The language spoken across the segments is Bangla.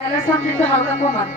সামনে একটু হালকা কমান।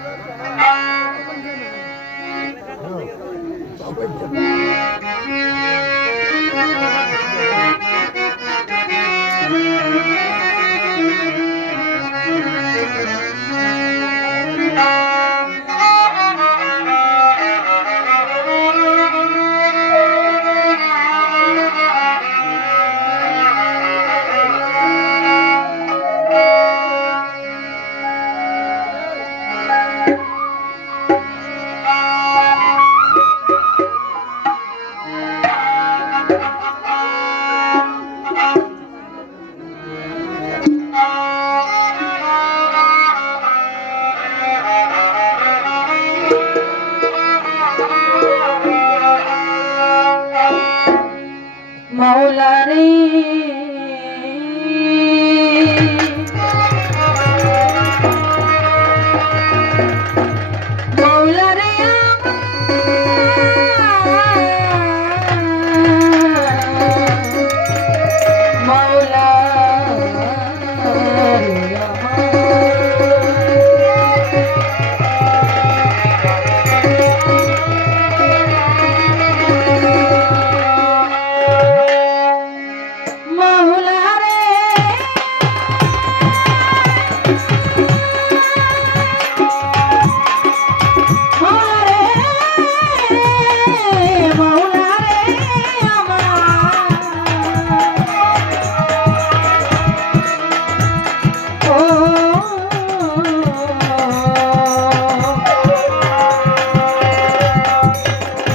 মাওলা রে মাওলা রে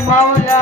মাওলা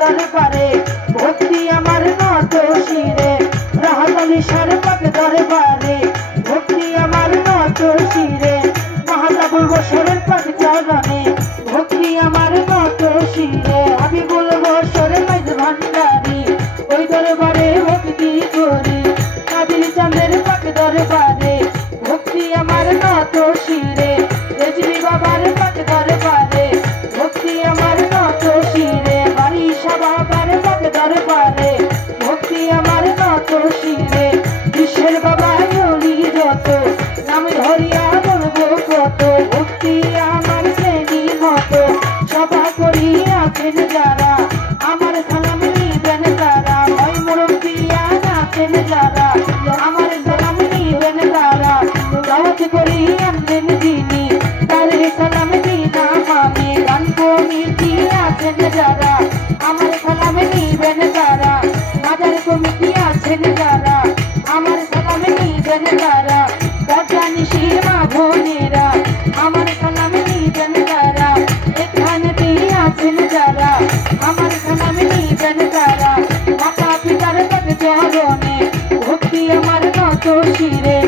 দরবারে ভক্তি আমার নত শিরে রাহালি সরপক দরবারে ভক্তি আমার নত শিরে মহাপ্রভুর বসরের পাক চরণে ভক্তি আমার নত শিরে আমি বলবো সরে মাইজ ভান্ডারি ওই দরবারে ভক্তি করি কাবির চন্দ্রের পাক দরবারে ভক্তি আমার নত শিরে রেজবি বাবার পাক দরবারে আছেন যারা আমার সালাম নিবেন তারা ভাই মুরব্বিয়া আছেন যারা আমার সালাম নিবেন তারা দাওয়াত করি আনলেন যিনি তারে সালাম দিলাম আমি গান কমিটি আছেন যারা আমার সালাম নিবেন তারা বাজার কমিটি আছেন যারা আমার সালাম নিবেন তারা পর্দানিশীর মা বোনেরা আমার সালাম নিবেন তারা এখানেতে আছেন যারা আমার সালাম নিবেন তারা মাতা পিতার পদ চরণে ভক্তি আমার নত শিরে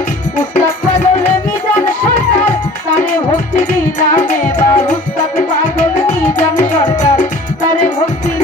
উস্তাদ পাগল মিজান সরকার তারে ভক্তি দিলাম এবার উস্তাদ পাগল মিজান সরকার তারে ভক্তি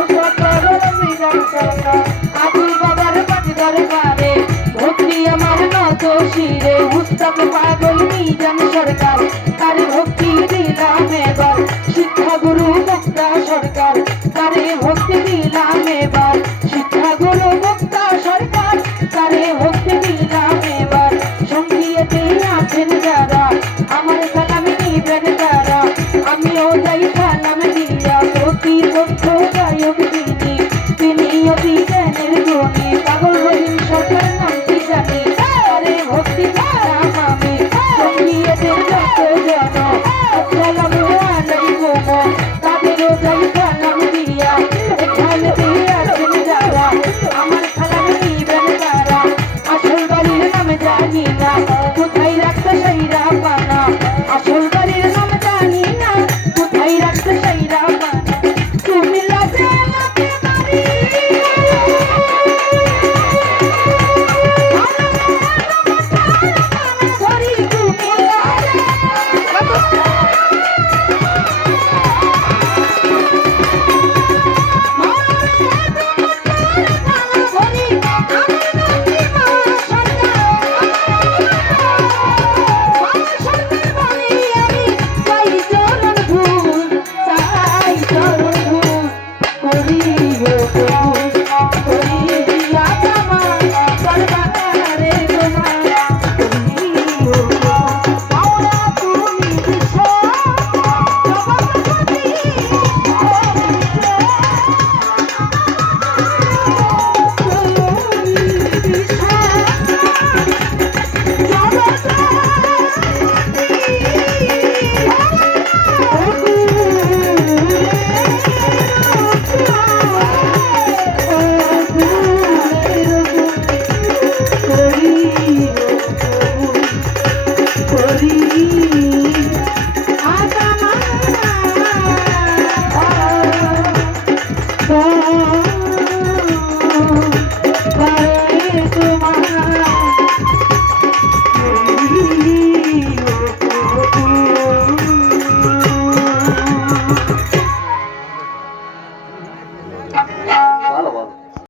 উস্তাদ পাগল মিজান সরকার আবুল বাবার পদ দরবারে ভক্তি আমার নত শিরে উস্তাদ পাগল মিজান সরকার তারে ভক্তি দিলাম এবার শিক্ষা গুরু মুক্তা সরকার তারে ভক্তি দিলাম এবার শিক্ষা গুরু মুক্তা সরকার তারে ভক্তি দিলাম এবার সঙ্গীতে আছেন যারা আমার সালাম নিবেন তারা আমিও যাই সালাম দিয়া প্রতিপক্ষ গায়ক